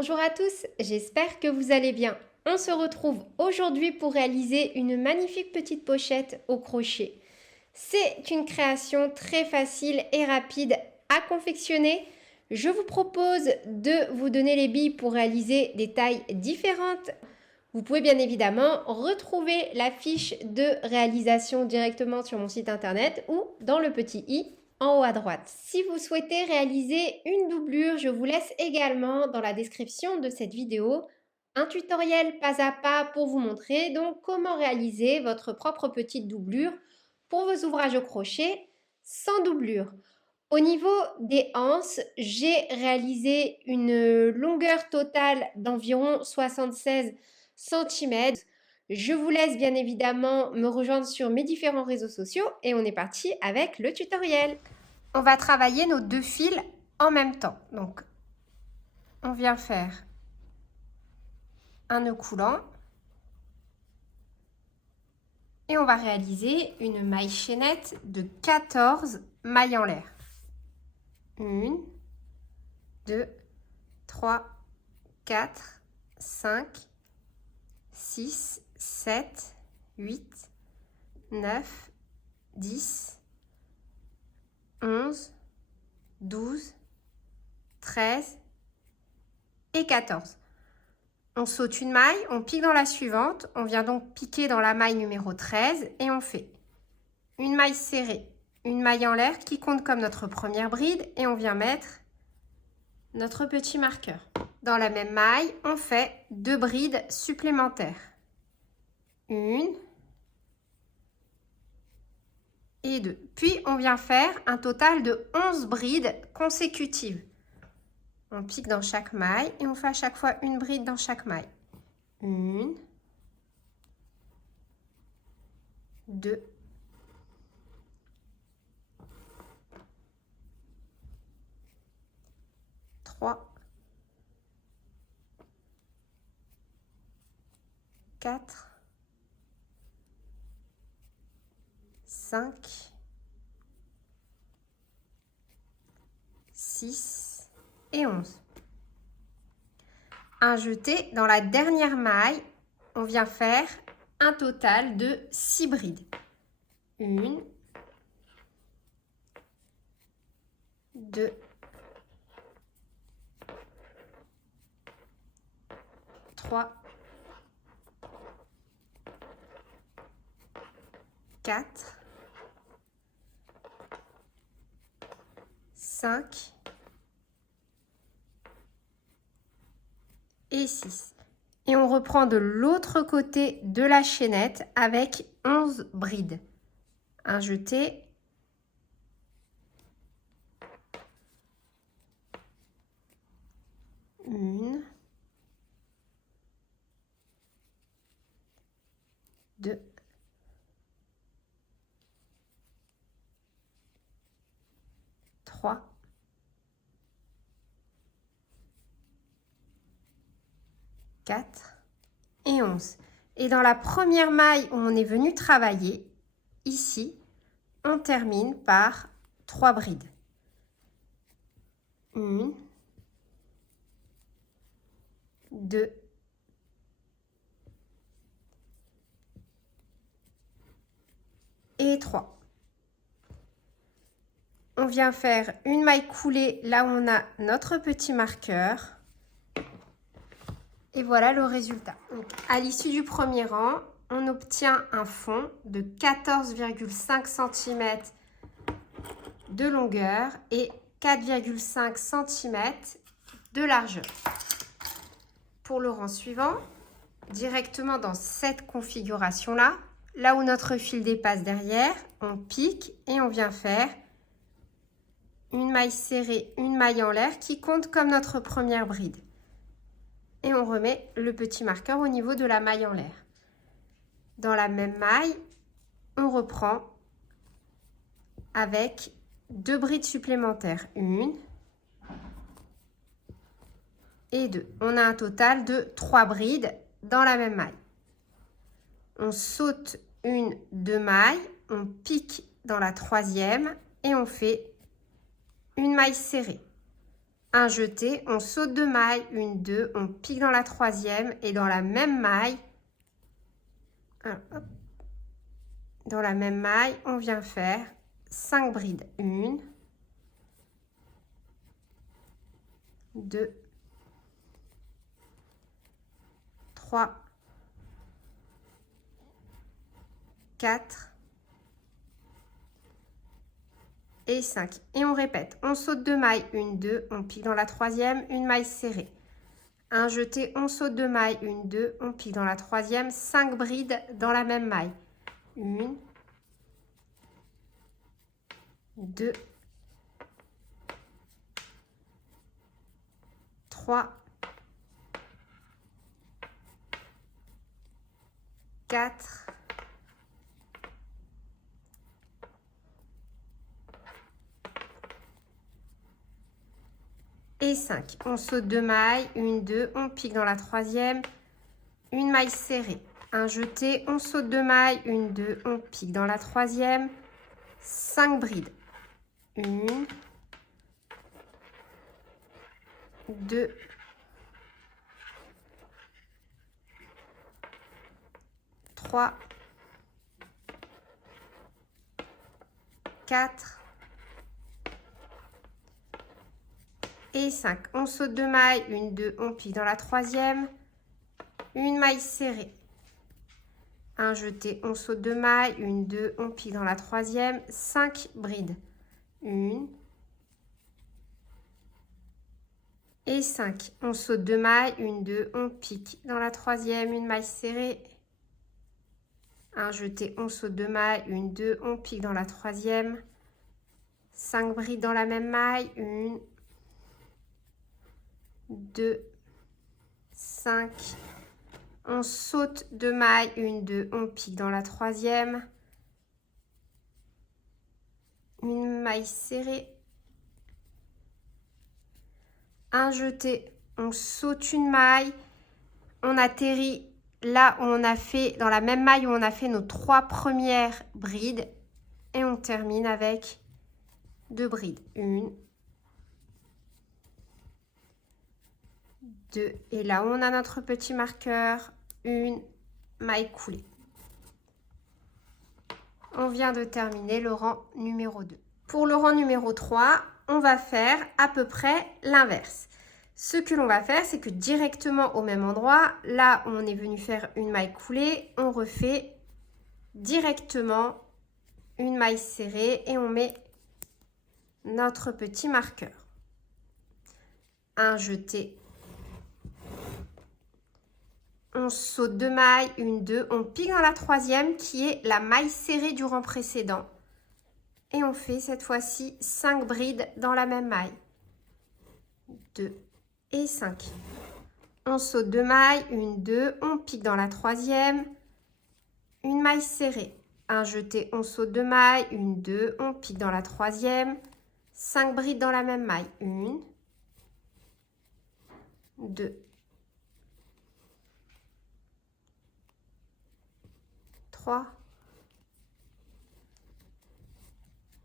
Bonjour à tous, j'espère que vous allez bien. On se retrouve aujourd'hui pour réaliser une magnifique petite pochette au crochet. C'est une création très facile et rapide à confectionner. Je vous propose de vous donner les billes pour réaliser des tailles différentes. Vous pouvez bien évidemment retrouver la fiche de réalisation directement sur mon site internet ou dans le petit i en haut à droite. Si vous souhaitez réaliser une doublure, je vous laisse également dans la description de cette vidéo un tutoriel pas à pas pour vous montrer donc comment réaliser votre propre petite doublure pour vos ouvrages au crochet sans doublure. Au niveau des anses, j'ai réalisé une longueur totale d'environ 76 cm. Je vous laisse bien évidemment me rejoindre sur mes différents réseaux sociaux et on est parti avec le tutoriel. On va travailler nos deux fils en même temps. Donc, on vient faire un nœud coulant et on va réaliser une maille chaînette de 14 mailles en l'air. 1, 2, 3, 4, 5, 6, 7, 8, 9, 10, 11, 12, 13 et 14. On saute une maille, on pique dans la suivante, on vient donc piquer dans la maille numéro 13 et on fait une maille serrée, une maille en l'air qui compte comme notre première bride et on vient mettre notre petit marqueur. Dans la même maille, on fait 2 brides supplémentaires. 1 et 2. Puis, on vient faire un total de 11 brides consécutives. On pique dans chaque maille et on fait à chaque fois une bride dans chaque maille. 1, 2, 3, 4, 5, 6 et 11. Un jeté dans la dernière maille, on vient faire un total de 6 brides. 1, 2, 3, 4, 5 et 6. Et on reprend de l'autre côté de la chaînette avec 11 brides. Un jeté. Une. 2. 3. 4 et 11. Et dans la première maille où on est venu travailler, ici, on termine par 3 brides. 1, 2, 3. On vient faire une maille coulée là où on a notre petit marqueur. Et voilà le résultat. Donc, à l'issue du premier rang, on obtient un fond de 14,5 cm de longueur et 4,5 cm de largeur. Pour le rang suivant, directement dans cette configuration-là, là où notre fil dépasse derrière, on pique et on vient faire une maille serrée, une maille en l'air qui compte comme notre première bride. Et on remet le petit marqueur au niveau de la maille en l'air. Dans la même maille, on reprend avec 2 brides supplémentaires. 1 et 2. On a un total de 3 brides dans la même maille. On saute une, 2 mailles, on pique dans la troisième et on fait une maille serrée. un jeté, on saute 2 mailles, 1, 2, on pique dans la troisième et dans la même maille, dans la même maille, on vient faire 5 brides. 1, 2, 3, 4 et 5. Et on répète, on saute 2 mailles, 1, 2, on pique dans la troisième, une maille serrée. Un jeté, on saute 2 mailles, 1, 2, on pique dans la troisième, 5 brides dans la même maille. 1, 2, 3, 4 et 5. On saute 2 mailles, 1, 2, on pique dans la troisième, une maille serrée. Un jeté, on saute 2 mailles, 1, 2, on pique dans la troisième, 5 brides. 1, 2, 3, 4 et 5. On saute 2 mailles, 1, 2, on pique dans la troisième, une maille serrée. Un jeté, on saute 2 mailles, 1, 2, on pique dans la troisième, 5 brides. 1 et 5. On saute 2 mailles, 1, 2, on pique dans la troisième, une maille serrée. Un jeté, on saute 2 mailles, 1, 2, on pique dans la troisième, 5 brides dans la même maille, 1, 2, 5. On saute 2 mailles, 1, 2, on pique dans la troisième, une maille serrée. Un jeté, on saute une maille, on atterrit là où on a fait, dans la même maille où on a fait nos 3 premières brides et on termine avec 2 brides. 1, 2 et là où on a notre petit marqueur, une maille coulée. On vient de terminer le rang numéro 2. Pour le rang numéro 3, on va faire à peu près l'inverse. Ce que l'on va faire, c'est que directement au même endroit, là où on est venu faire une maille coulée, on refait directement une maille serrée et on met notre petit marqueur. Un jeté. On saute 2 mailles, 1, 2, on pique dans la troisième qui est la maille serrée du rang précédent. Et on fait cette fois-ci 5 brides dans la même maille. 2 et 5. On saute 2 mailles, 1, 2, on pique dans la troisième, une maille serrée. Un jeté, on saute 2 mailles, 1, 2, on pique dans la troisième, 5 brides dans la même maille. 1, 2, 3,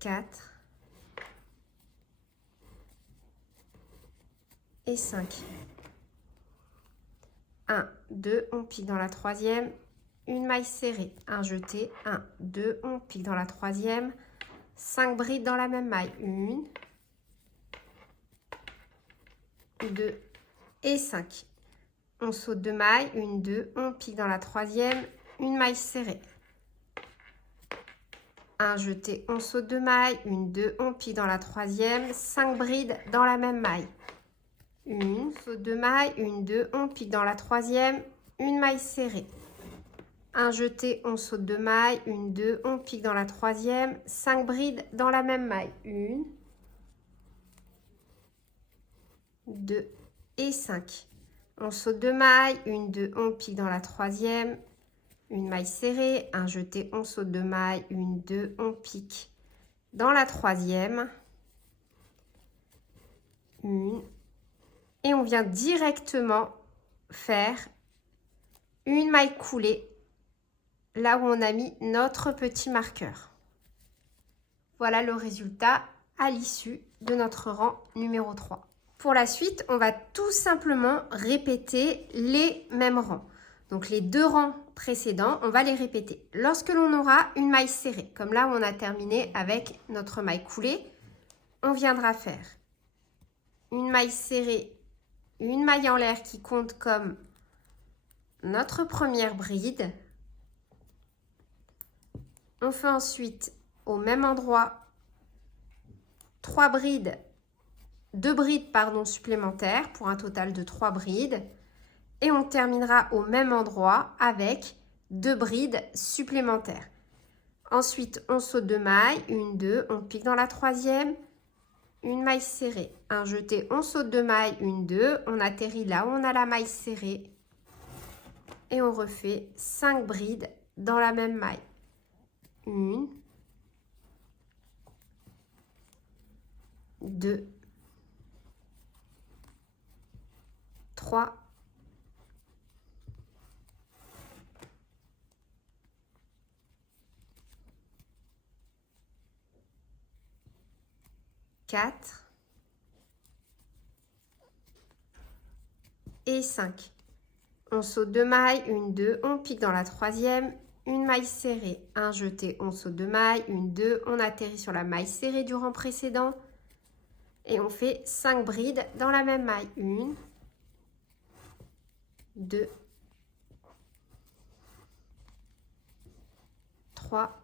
4 et 5. 1, 2, on pique dans la troisième, une maille serrée, un jeté, 1, 2, on pique dans la troisième, 5 brides dans la même maille. 1, 2 et 5. On saute 2 mailles, 1, 2, on pique dans la troisième, une maille serrée. Un jeté, on saute 2 mailles, 1, 2, on pique dans la troisième, 5 brides dans la même maille. 1, saute 2 mailles, 1, 2, on pique dans la troisième, une maille serrée. Un jeté, on saute 2 mailles, 1, 2, on pique dans la troisième, 5 brides dans la même maille. 1, 2 et 5. On saute 2 mailles, 1, 2, on pique dans la troisième, une maille serrée, un jeté, on saute 2 mailles, 1, 2, on pique dans la troisième, une, et on vient directement faire une maille coulée là où on a mis notre petit marqueur. Voilà le résultat à l'issue de notre rang numéro 3. Pour la suite, on va tout simplement répéter les mêmes rangs. Donc les 2 rangs précédents, on va les répéter. Lorsque l'on aura une maille serrée, comme là où on a terminé avec notre maille coulée, on viendra faire une maille serrée, une maille en l'air qui compte comme notre première bride. On fait ensuite au même endroit 2 brides supplémentaires pour un total de 3 brides. Et on terminera au même endroit avec 2 brides supplémentaires. Ensuite, on saute 2 mailles, 1, 2, on pique dans la 3e, une maille serrée, un jeté, on saute 2 mailles, 1, 2, on atterrit là où on a la maille serrée et on refait 5 brides dans la même maille. 1, 2, 3, 4 et 5. On saute 2 mailles, 1, 2, on pique dans la 3e, une maille serrée, un jeté, on saute 2 mailles, 1, 2, on atterrit sur la maille serrée du rang précédent et on fait 5 brides dans la même maille. 1, 2, 3,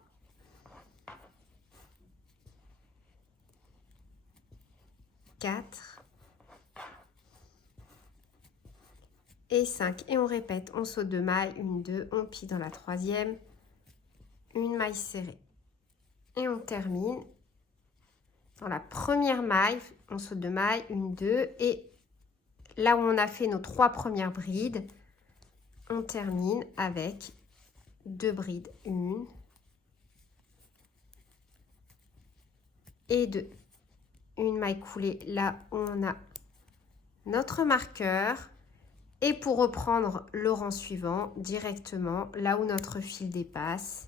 4 et 5. Et on répète, on saute 2 mailles, 1, 2, on pique dans la 3e, une maille serrée. Et on termine dans la première maille, on saute 2 mailles, 1, 2, et là où on a fait nos 3 premières brides, on termine avec 2 brides, 1 et 2. Une maille coulée là où on a notre marqueur. Et pour reprendre le rang suivant, directement là où notre fil dépasse,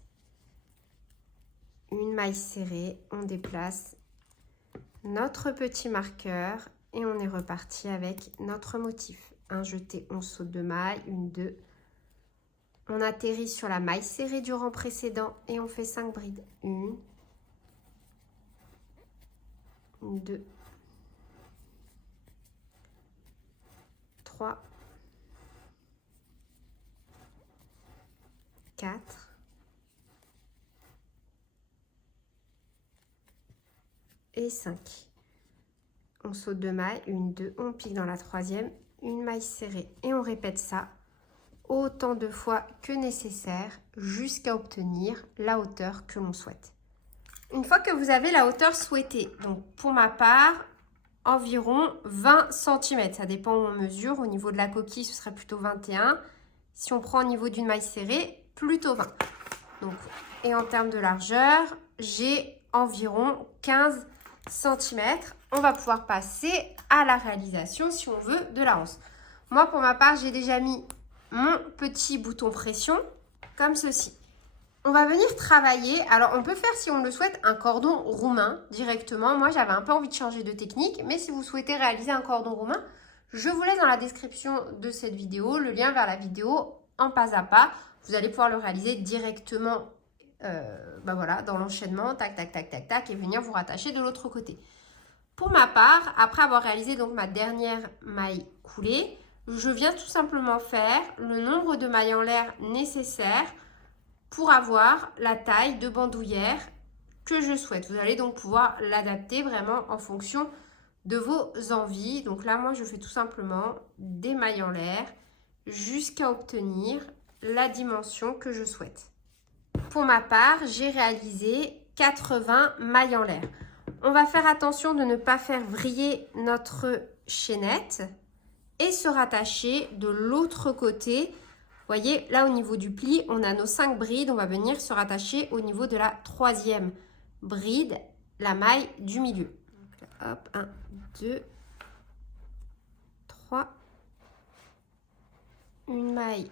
une maille serrée, on déplace notre petit marqueur et on est reparti avec notre motif. Un jeté, on saute 2 mailles, 1, 2. On atterrit sur la maille serrée du rang précédent et on fait 5 brides. 1, 2, 3, 4 et 5. On saute 2 mailles, 1, 2, on pique dans la 3e, une maille serrée et on répète ça autant de fois que nécessaire jusqu'à obtenir la hauteur que l'on souhaite. Une fois que vous avez la hauteur souhaitée, donc pour ma part, environ 20 cm, ça dépend où on mesure. Au niveau de la coquille, ce serait plutôt 21. Si on prend au niveau d'une maille serrée, plutôt 20. Donc, et en termes de largeur, j'ai environ 15 cm. On va pouvoir passer à la réalisation si on veut de la hanse. Moi, pour ma part, j'ai déjà mis mon petit bouton pression comme ceci. On va venir travailler. Alors, on peut faire, si on le souhaite, un cordon roumain directement. Moi, j'avais un peu envie de changer de technique, mais si vous souhaitez réaliser un cordon roumain, je vous laisse dans la description de cette vidéo le lien vers la vidéo en pas à pas. Vous allez pouvoir le réaliser directement voilà, dans l'enchaînement, tac, tac, tac, tac, tac, et venir vous rattacher de l'autre côté. Pour ma part, après avoir réalisé donc ma dernière maille coulée, je viens tout simplement faire le nombre de mailles en l'air nécessaires pour avoir la taille de bandoulière que je souhaite. Vous allez donc pouvoir l'adapter vraiment en fonction de vos envies. Donc là, moi, je fais tout simplement des mailles en l'air jusqu'à obtenir la dimension que je souhaite. Pour ma part, j'ai réalisé 80 mailles en l'air. On va faire attention de ne pas faire vriller notre chaînette et se rattacher de l'autre côté. Vous voyez, là au niveau du pli, on a nos 5 brides. On va venir se rattacher au niveau de la 3e bride, la maille du milieu. Donc là, hop, 1, 2, 3. Une maille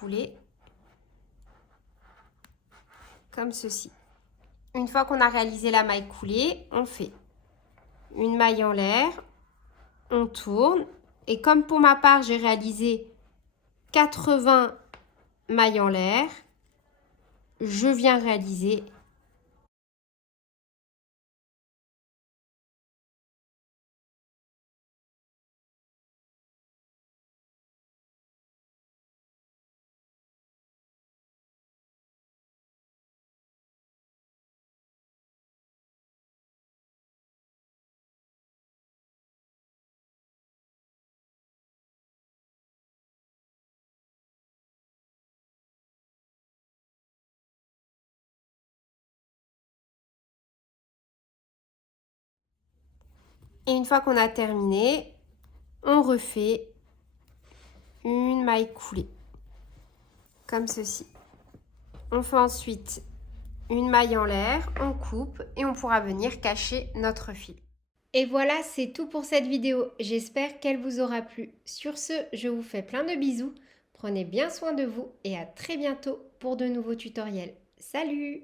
coulée, comme ceci. Une fois qu'on a réalisé la maille coulée, on fait une maille en l'air, on tourne. Et comme pour ma part, j'ai réalisé 80 mailles en l'air, je viens réaliser et une fois qu'on a terminé, on refait une maille coulée, comme ceci. On fait ensuite une maille en l'air, on coupe et on pourra venir cacher notre fil. Et voilà, c'est tout pour cette vidéo. J'espère qu'elle vous aura plu. Sur ce, je vous fais plein de bisous. Prenez bien soin de vous et à très bientôt pour de nouveaux tutoriels. Salut!